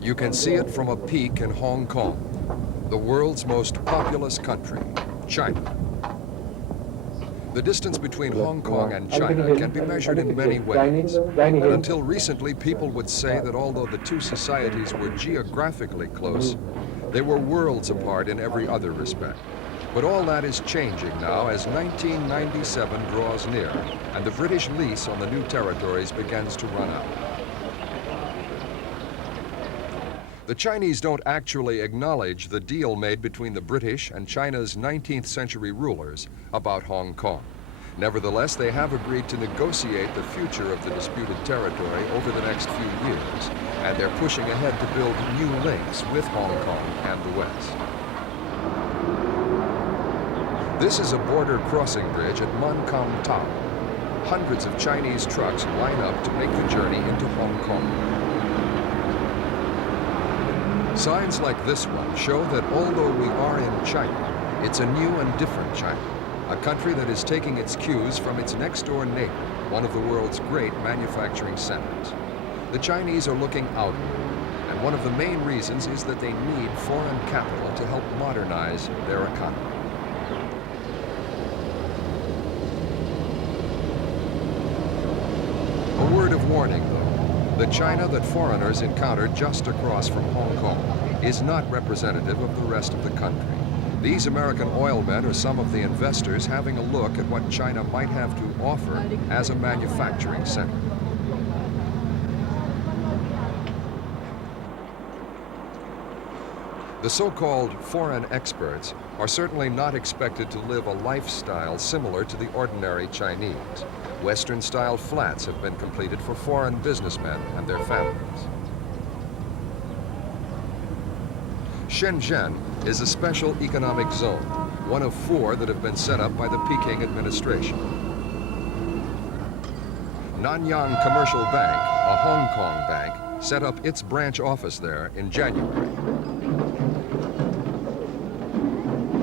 You can see it from a peak in Hong Kong, the world's most populous country, China. The distance between Hong Kong and China can be measured in many ways. And until recently, people would say that although the two societies were geographically close, they were worlds apart in every other respect. But all that is changing now as 1997 draws near and the British lease on the new territories begins to run out. The Chinese don't actually acknowledge the deal made between the British and China's 19th century rulers about Hong Kong. Nevertheless, they have agreed to negotiate the future of the disputed territory over the next few years, and they're pushing ahead to build new links with Hong Kong and the West. This is a border crossing bridge at Man Kam Tao. Hundreds of Chinese trucks line up to make the journey into Hong Kong. Signs like this one show that although we are in China, it's a new and different China, a country that is taking its cues from its next-door neighbor, one of the world's great manufacturing centers. The Chinese are looking outward, and one of the main reasons is that they need foreign capital to help modernize their economy. A word of warning, though. The China that foreigners encountered just across from Hong Kong is not representative of the rest of the country. These American oil men are some of the investors having a look at what China might have to offer as a manufacturing center. The so-called foreign experts are certainly not expected to live a lifestyle similar to the ordinary Chinese. Western-style flats have been completed for foreign businessmen and their families. Shenzhen is a special economic zone, one of 4 that have been set up by the Peking administration. Nanyang Commercial Bank, a Hong Kong bank, set up its branch office there in January.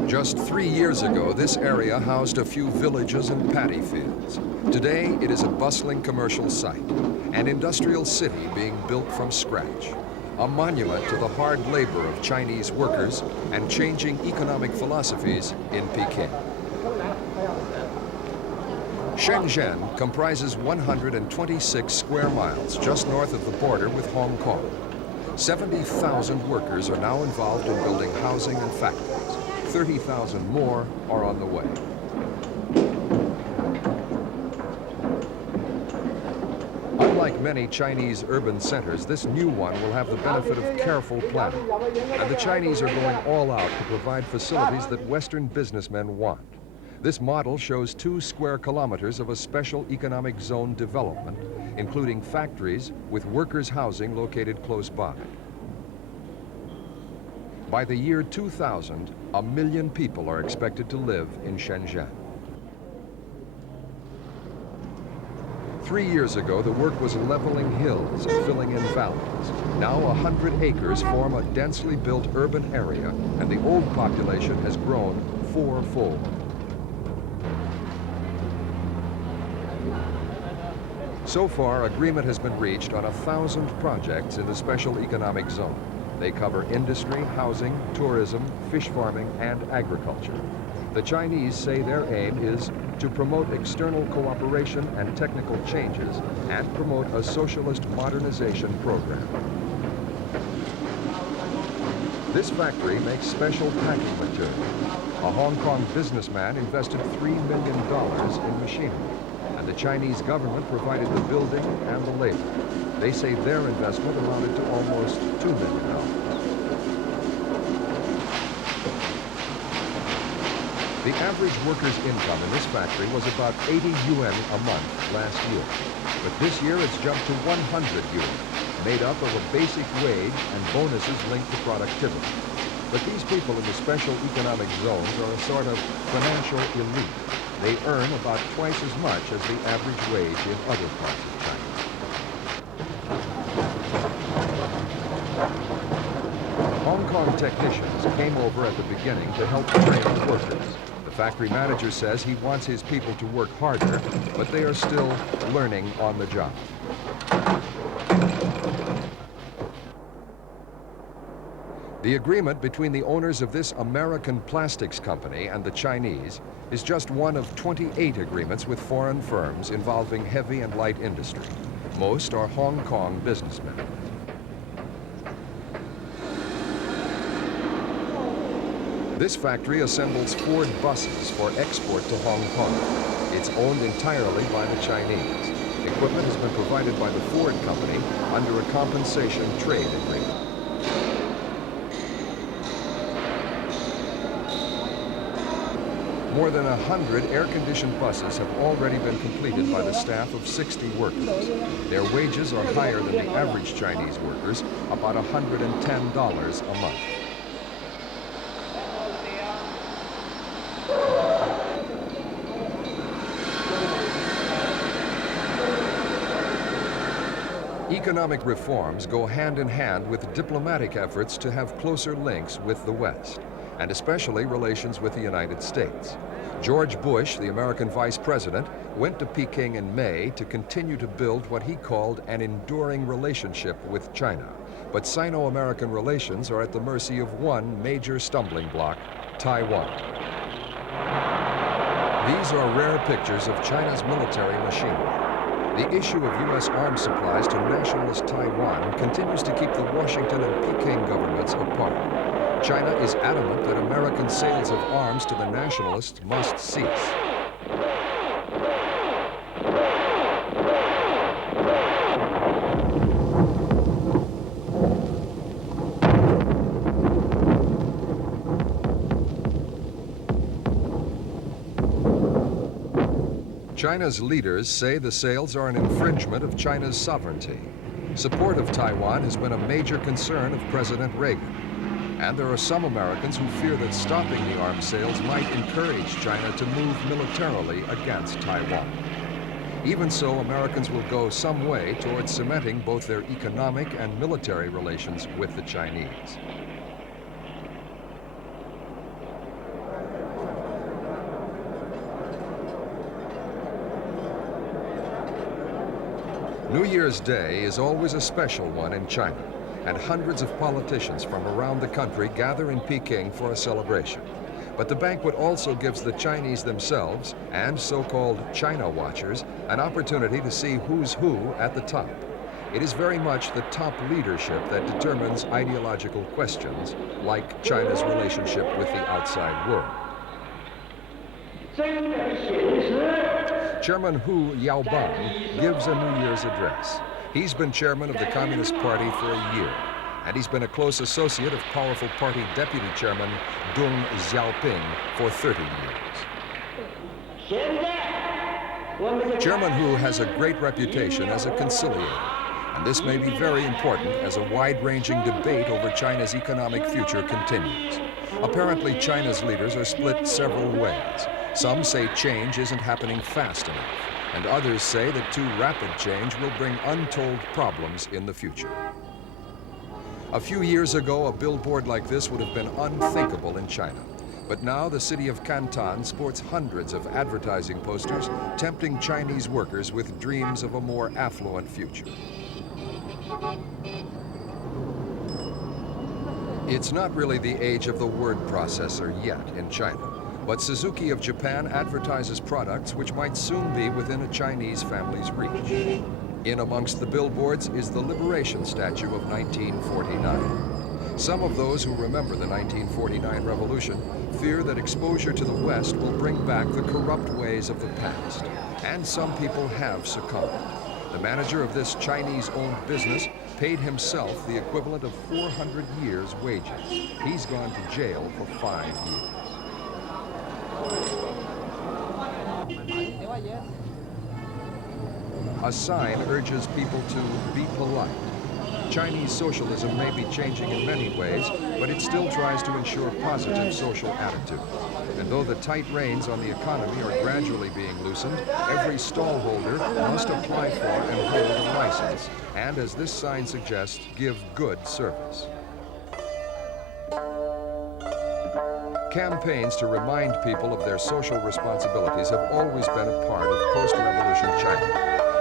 Just 3 years ago, this area housed a few villages and paddy fields. Today, it is a bustling commercial site, an industrial city being built from scratch, a monument to the hard labor of Chinese workers and changing economic philosophies in Peking. Shenzhen comprises 126 square miles just north of the border with Hong Kong. 70,000 workers are now involved in building housing and factories. 30,000 more are on the way. Unlike many Chinese urban centers, this new one will have the benefit of careful planning. And the Chinese are going all out to provide facilities that Western businessmen want. This model shows 2 square kilometers of a special economic zone development, including factories with workers' housing located close by. By the year 2000, 1 million people are expected to live in Shenzhen. 3 years ago, the work was leveling hills and filling in valleys. Now 100 acres form a densely built urban area, and the old population has grown 4-fold. So far, agreement has been reached on 1,000 projects in the special economic zone. They cover industry, housing, tourism, fish farming, and agriculture. The Chinese say their aim is to promote external cooperation and technical changes and promote a socialist modernization program. This factory makes special packing material. A Hong Kong businessman invested $3 million in machinery, and the Chinese government provided the building and the labor. They say their investment amounted to almost $2 million. The average worker's income in this factory was about 80 yuan a month last year. But this year it's jumped to 100 yuan, made up of a basic wage and bonuses linked to productivity. But these people in the special economic zones are a sort of financial elite. They earn about twice as much as the average wage in other parts of China. Hong Kong technicians came over at the beginning to help train the workers. The factory manager says he wants his people to work harder, but they are still learning on the job. The agreement between the owners of this American plastics company and the Chinese is just one of 28 agreements with foreign firms involving heavy and light industry. Most are Hong Kong businessmen. This factory assembles Ford buses for export to Hong Kong. It's owned entirely by the Chinese. Equipment has been provided by the Ford company under a compensation trade agreement. More than 100 air-conditioned buses have already been completed by the staff of 60 workers. Their wages are higher than the average Chinese workers, about $110 a month. Economic reforms go hand in hand with diplomatic efforts to have closer links with the West, and especially relations with the United States. George Bush, the American vice president, went to Peking in May to continue to build what he called an enduring relationship with China. But Sino-American relations are at the mercy of one major stumbling block, Taiwan. These are rare pictures of China's military machinery. The issue of U.S. arms supplies to nationalist Taiwan continues to keep the Washington and Peking governments apart. China is adamant that American sales of arms to the nationalists must cease. China's leaders say the sales are an infringement of China's sovereignty. Support of Taiwan has been a major concern of President Reagan. And there are some Americans who fear that stopping the arms sales might encourage China to move militarily against Taiwan. Even so, Americans will go some way towards cementing both their economic and military relations with the Chinese. New Year's Day is always a special one in China, and hundreds of politicians from around the country gather in Peking for a celebration. But the banquet also gives the Chinese themselves and so-called China watchers an opportunity to see who's who at the top. It is very much the top leadership that determines ideological questions, like China's relationship with the outside world. Chairman Hu Yaobang gives a New Year's address. He's been chairman of the Communist Party for a year, and he's been a close associate of powerful party deputy chairman Teng Hsiao Ping for 30 years. Chairman Hu has a great reputation as a conciliator, and this may be very important as a wide-ranging debate over China's economic future continues. Apparently, China's leaders are split several ways. Some say change isn't happening fast enough, and others say that too rapid change will bring untold problems in the future. A few years ago, a billboard like this would have been unthinkable in China. But now the city of Canton sports hundreds of advertising posters tempting Chinese workers with dreams of a more affluent future. It's not really the age of the word processor yet in China. But Suzuki of Japan advertises products which might soon be within a Chinese family's reach. In amongst the billboards is the Liberation Statue of 1949. Some of those who remember the 1949 revolution fear that exposure to the West will bring back the corrupt ways of the past. And some people have succumbed. The manager of this Chinese-owned business paid himself the equivalent of 400 years' wages. He's gone to jail for 5 years. A sign urges people to be polite. Chinese socialism may be changing in many ways, but it still tries to ensure positive social attitudes. And though the tight reins on the economy are gradually being loosened, every stallholder must apply for and hold a license, and as this sign suggests, give good service. Campaigns to remind people of their social responsibilities have always been a part of post-revolution China.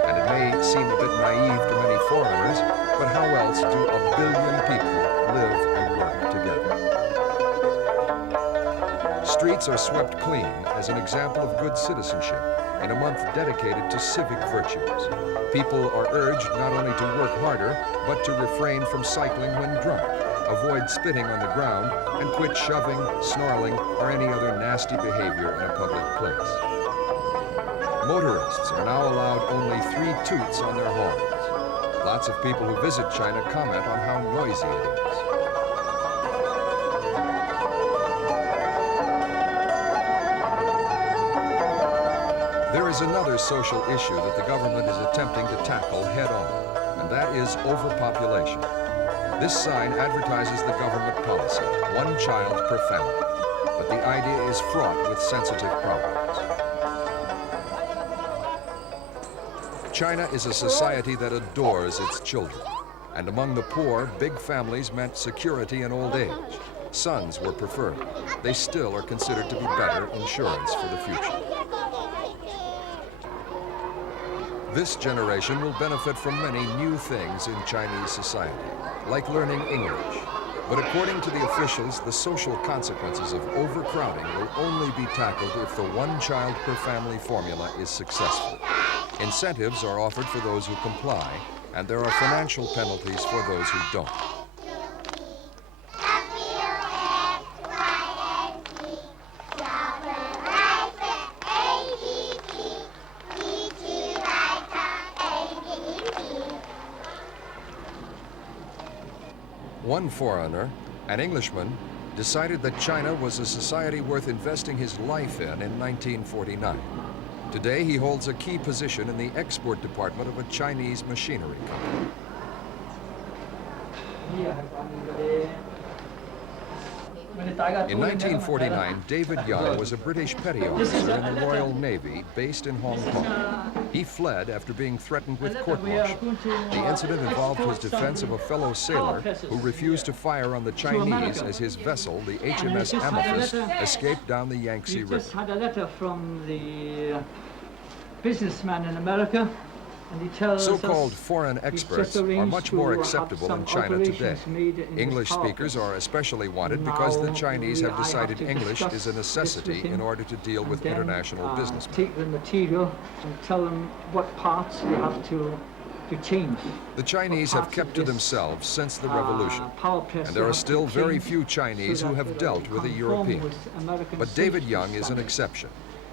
And it may seem a bit naive to many foreigners, but how else do a billion people live and work together? streets are swept clean as an example of good citizenship in a month dedicated to civic virtues. People are urged not only to work harder, but to refrain from cycling when drunk, avoid spitting on the ground, and quit shoving, snarling, or any other nasty behavior in a public place. Motorists are now allowed only 3 toots on their horns. Lots of people who visit China comment on how noisy it is. There is another social issue that the government is attempting to tackle head-on, and that is overpopulation. This sign advertises the government policy, 1 child per family, but the idea is fraught with sensitive problems. China is a society that adores its children, and among the poor, big families meant security in old age. Sons were preferred. They still are considered to be better insurance for the future. This generation will benefit from many new things in Chinese society, like learning English. But according to the officials, the social consequences of overcrowding will only be tackled if the 1 child per family formula is successful. Incentives are offered for those who comply, and there are financial penalties for those who don't. One foreigner, an Englishman, decided that China was a society worth investing his life in 1949. Today, he holds a key position in the export department of a Chinese machinery company. In 1949, David Young was a British petty officer in the Royal Navy based in Hong Kong. He fled after being threatened with court-martial. The incident involved his defense of a fellow sailor who refused to fire on the Chinese as his vessel, the HMS Amethyst, escaped down the Yangtze River. We just had a letter from the businessman in America. So-called foreign experts are much more acceptable in China today. English speakers are especially wanted because the Chinese have decided English is a necessity in order to deal with international businessmen. Take the material and tell them what parts they have to change. The Chinese have kept to themselves since the revolution, and there are still very few Chinese who have dealt with a European. But David Young is an exception.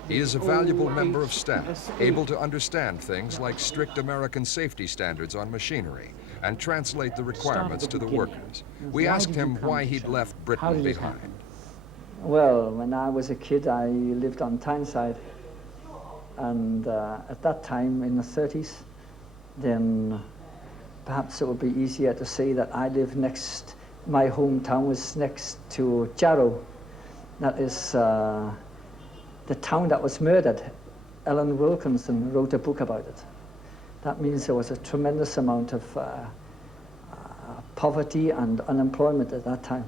He is a valuable member of staff, able to understand things like strict American safety standards on machinery and translate the requirements to the workers. We asked him why he'd left Britain behind. Well, when I was a kid, I lived on Tyneside, and at that time, in the 30s, then perhaps it would be easier to say that I lived next, my hometown was next to Jarrow. That is the town that was murdered. Ellen Wilkinson wrote a book about it. That means there was a tremendous amount of poverty and unemployment at that time.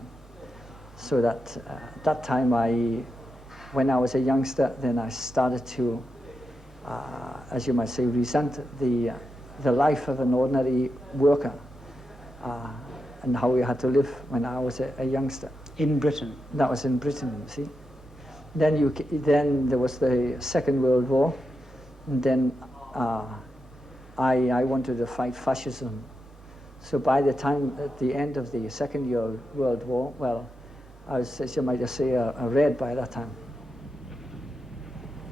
So that that time, when I was a youngster, then I started to, as you might say, resent the life of an ordinary worker and how we had to live when I was a youngster. In Britain? That was in Britain, you see. Then there was the Second World War, and then I wanted to fight fascism. So by the time, at the end of the Second World War, well, I was, as you might just say, a red by that time.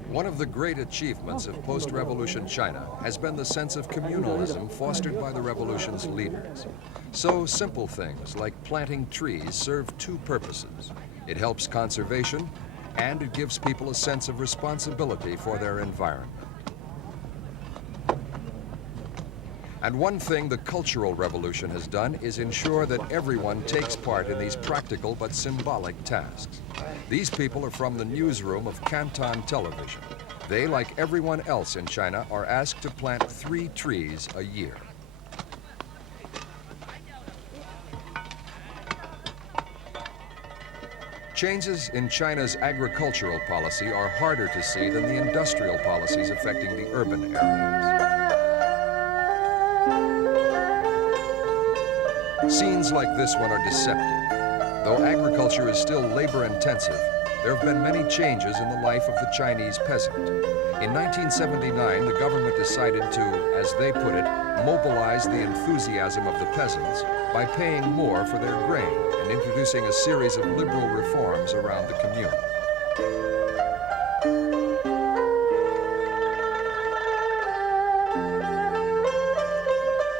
One of the great achievements of post-revolution China has been the sense of communalism fostered by the revolution's leaders. So simple things like planting trees serve 2 purposes. It helps conservation, and it gives people a sense of responsibility for their environment. And one thing the Cultural Revolution has done is ensure that everyone takes part in these practical but symbolic tasks. These people are from the newsroom of Canton Television. They, like everyone else in China, are asked to plant 3 trees a year. Changes in China's agricultural policy are harder to see than the industrial policies affecting the urban areas. Scenes like this one are deceptive. Though agriculture is still labor-intensive, there have been many changes in the life of the Chinese peasant. In 1979, the government decided to, as they put it, mobilize the enthusiasm of the peasants by paying more for their grain and introducing a series of liberal reforms around the commune.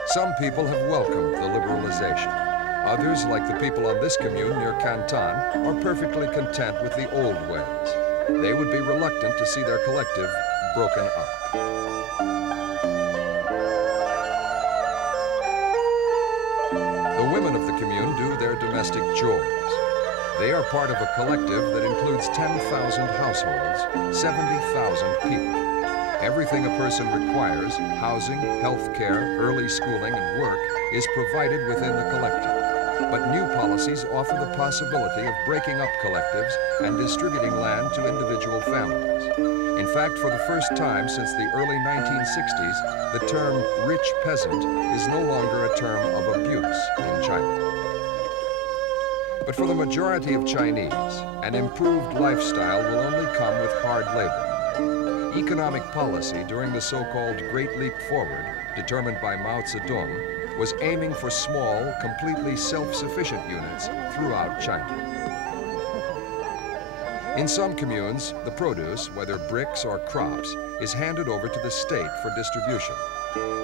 Some people have welcomed the liberalization. Others, like the people on this commune near Canton, are perfectly content with the old ways. They would be reluctant to see their collective broken up. The women of the commune do their domestic chores. They are part of a collective that includes 10,000 households, 70,000 people. Everything a person requires, housing, health care, early schooling, and work, is provided within the collective. But new policies offer the possibility of breaking up collectives and distributing land to individual families. In fact, for the first time since the early 1960s, the term rich peasant is no longer a term of abuse in China. But for the majority of Chinese, an improved lifestyle will only come with hard labor. Economic policy during the so-called Great Leap Forward, determined by Mao Zedong, was aiming for small, completely self-sufficient units throughout China. In some communes, the produce, whether bricks or crops, is handed over to the state for distribution.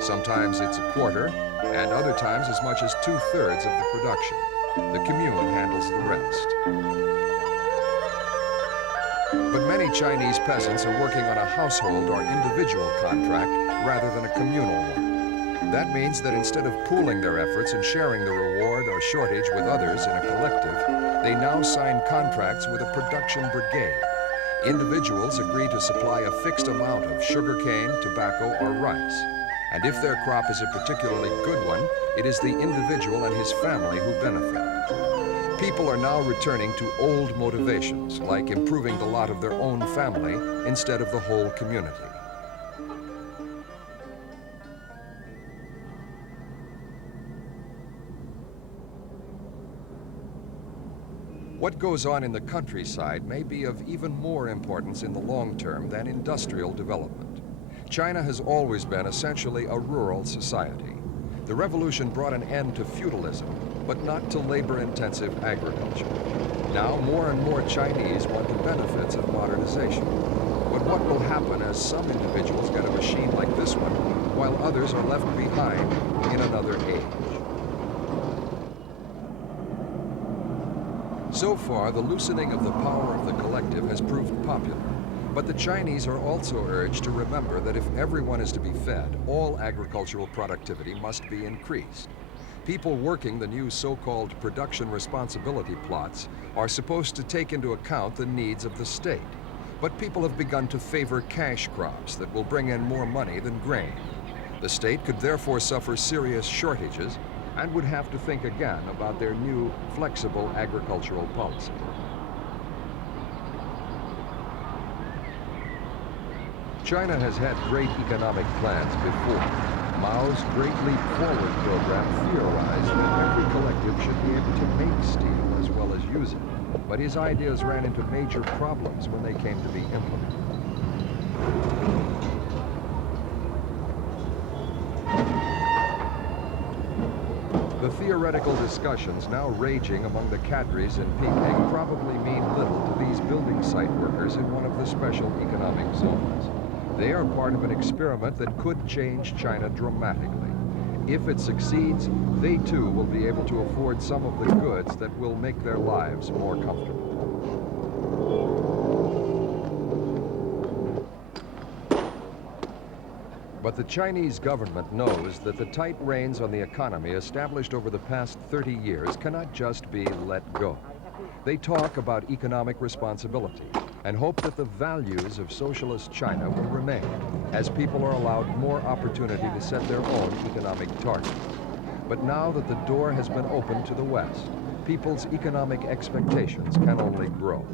Sometimes it's a quarter, and other times as much as 2/3 of the production. The commune handles the rest. But many Chinese peasants are working on a household or individual contract rather than a communal one. That means that instead of pooling their efforts and sharing the reward or shortage with others in a collective, they now sign contracts with a production brigade. Individuals agree to supply a fixed amount of sugarcane, tobacco, or rice. And if their crop is a particularly good one, it is the individual and his family who benefit. People are now returning to old motivations, like improving the lot of their own family instead of the whole community. What goes on in the countryside may be of even more importance in the long term than industrial development. China has always been essentially a rural society. The revolution brought an end to feudalism, but not to labor-intensive agriculture. Now, more and more Chinese want the benefits of modernization. But what will happen as some individuals get a machine like this one, while others are left behind in another age? So far, the loosening of the power of the collective has proved popular. But the Chinese are also urged to remember that if everyone is to be fed, all agricultural productivity must be increased. People working the new so-called production responsibility plots are supposed to take into account the needs of the state. But people have begun to favor cash crops that will bring in more money than grain. The state could therefore suffer serious shortages and would have to think again about their new flexible agricultural policy. China has had great economic plans before. Mao's Great Leap Forward program theorized that every collective should be able to make steel as well as use it. But his ideas ran into major problems when they came to be implemented. The theoretical discussions now raging among the cadres in Peking probably mean little to these building site workers in one of the special economic zones. They are part of an experiment that could change China dramatically. If it succeeds, they too will be able to afford some of the goods that will make their lives more comfortable. But the Chinese government knows that the tight reins on the economy established over the past 30 years cannot just be let go. They talk about economic responsibility and hope that the values of socialist China will remain, as people are allowed more opportunity to set their own economic targets. But now that the door has been opened to the West, people's economic expectations can only grow.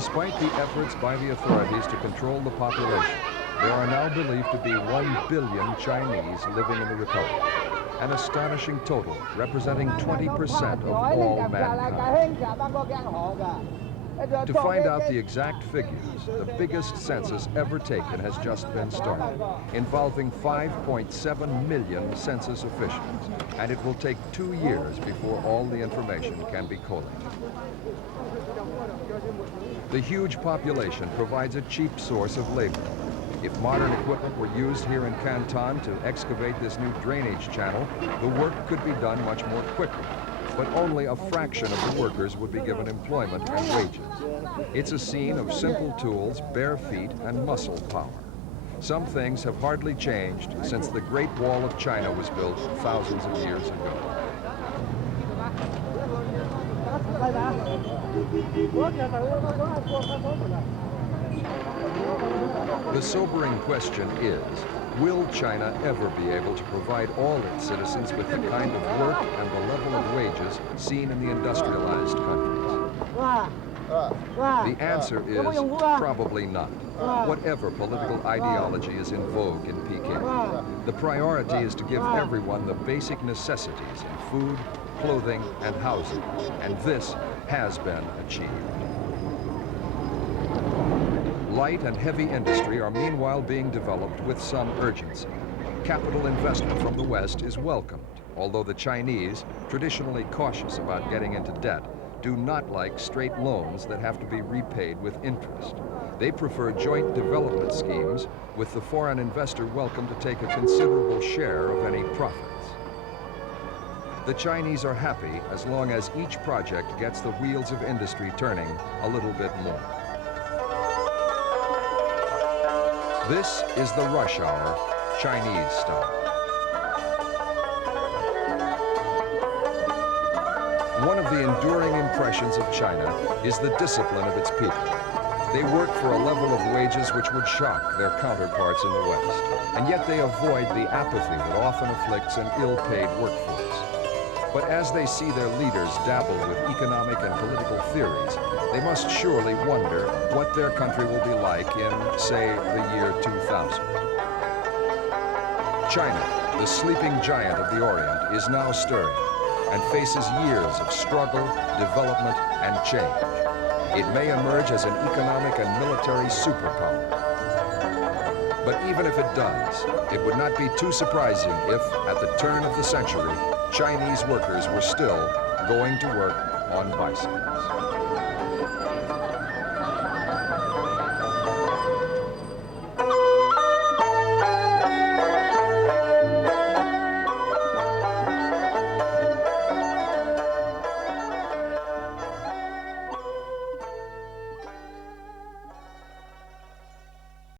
Despite the efforts by the authorities to control the population, there are now believed to be 1 billion Chinese living in the Republic, an astonishing total representing 20% of all mankind. To find out the exact figures, the biggest census ever taken has just been started, involving 5.7 million census officials, and it will take 2 years before all the information can be collated. The huge population provides a cheap source of labor. If modern equipment were used here in Canton to excavate this new drainage channel, the work could be done much more quickly. But only a fraction of the workers would be given employment and wages. It's a scene of simple tools, bare feet, and muscle power. Some things have hardly changed since the Great Wall of China was built thousands of years ago. The sobering question is, will China ever be able to provide all its citizens with the kind of work and the level of wages seen in the industrialized countries? The answer is probably not, whatever political ideology is in vogue in Peking. The priority is to give everyone the basic necessities in food, clothing, and housing, and this has been achieved. Light and heavy industry are meanwhile being developed with some urgency. Capital investment from the West is welcomed, although the Chinese, traditionally cautious about getting into debt, do not like straight loans that have to be repaid with interest. They prefer joint development schemes, with the foreign investor welcome to take a considerable share of any profits. The Chinese are happy as long as each project gets the wheels of industry turning a little bit more. This is the rush hour, Chinese style. One of the enduring impressions of China is the discipline of its people. They work for a level of wages which would shock their counterparts in the West, and yet they avoid the apathy that often afflicts an ill-paid workforce. But as they see their leaders dabble with economic and political theories, they must surely wonder what their country will be like in, say, the year 2000. China, the sleeping giant of the Orient, is now stirring and faces years of struggle, development, and change. It may emerge as an economic and military superpower. But even if it does, it would not be too surprising if, at the turn of the century, Chinese workers were still going to work on bicycles.